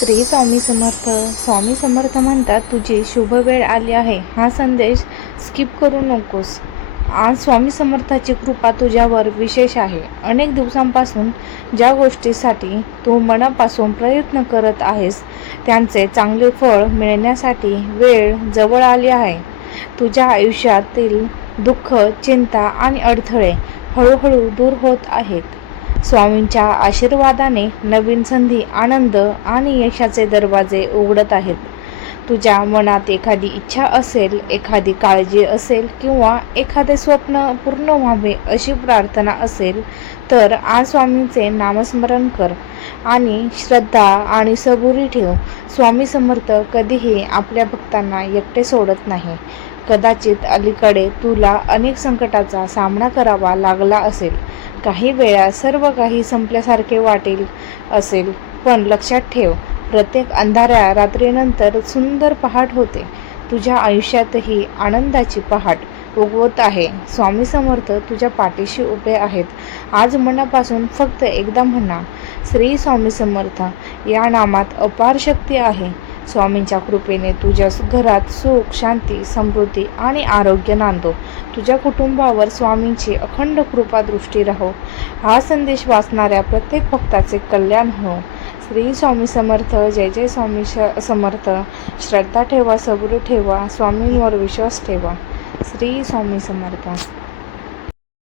श्री स्वामी समर्थ. स्वामी समर्थ म्हणतात, तुझी शुभ वेळ आली आहे. हा संदेश स्किप करू नकोस. आज स्वामी समर्थाची कृपा तुझ्यावर विशेष आहे. अनेक दिवसांपासून ज्या गोष्टीसाठी तू मनापासून प्रयत्न करत आहेस त्यांचे चांगले फळ मिळण्यासाठी वेळ जवळ आली आहे. तुझ्या आयुष्यातील दुःख, चिंता आणि अडथळे हळूहळू दूर होत आहेत. स्वामींच्या आशीर्वादाने नवीन संधी, आनंद आणि यशाचे दरवाजे उघडत आहेत. तुझ्या मनात एखादी इच्छा असेल, एखादी काळजी असेल किंवा एखादे स्वप्न पूर्ण व्हावे अशी प्रार्थना असेल तर आज स्वामींचे नामस्मरण कर आणि श्रद्धा आणि सबुरी ठेव. स्वामी समर्थ कधीही आपल्या भक्तांना एकटे सोडत नाही. कदाचित अलीकडे तुला अनेक संकटाचा सामना करावा लागला असेल. काही वेळा सर्व काही संपल्यासारखे वाटेल असेल, पण लक्षात ठेव, प्रत्येक अंधाऱ्या रात्रीनंतर सुंदर पहाट होते. तुझ्या आयुष्यातही आनंदाची पहाट उगवत आहे. स्वामी समर्थ तुझ्या पाठीशी उभे आहेत. आज मनापासून फक्त एकदा म्हणा, श्री स्वामी समर्थ. या नामात अपार शक्ती आहे. स्वामींच्या कृपेने तुझ्या घरात सुख, शांती, समृद्धी आणि आरोग्य नांदो. तुझ्या कुटुंबावर स्वामींची अखंड कृपा दृष्टी राहो. हा संदेश वाचणाऱ्या प्रत्येक भक्ताचे कल्याण हो. श्री स्वामी समर्थ. जय जय स्वामी समर्थ. श्रद्धा ठेवा, सबुरी ठेवा, स्वामींवर विश्वास ठेवा. श्री स्वामी समर्थ.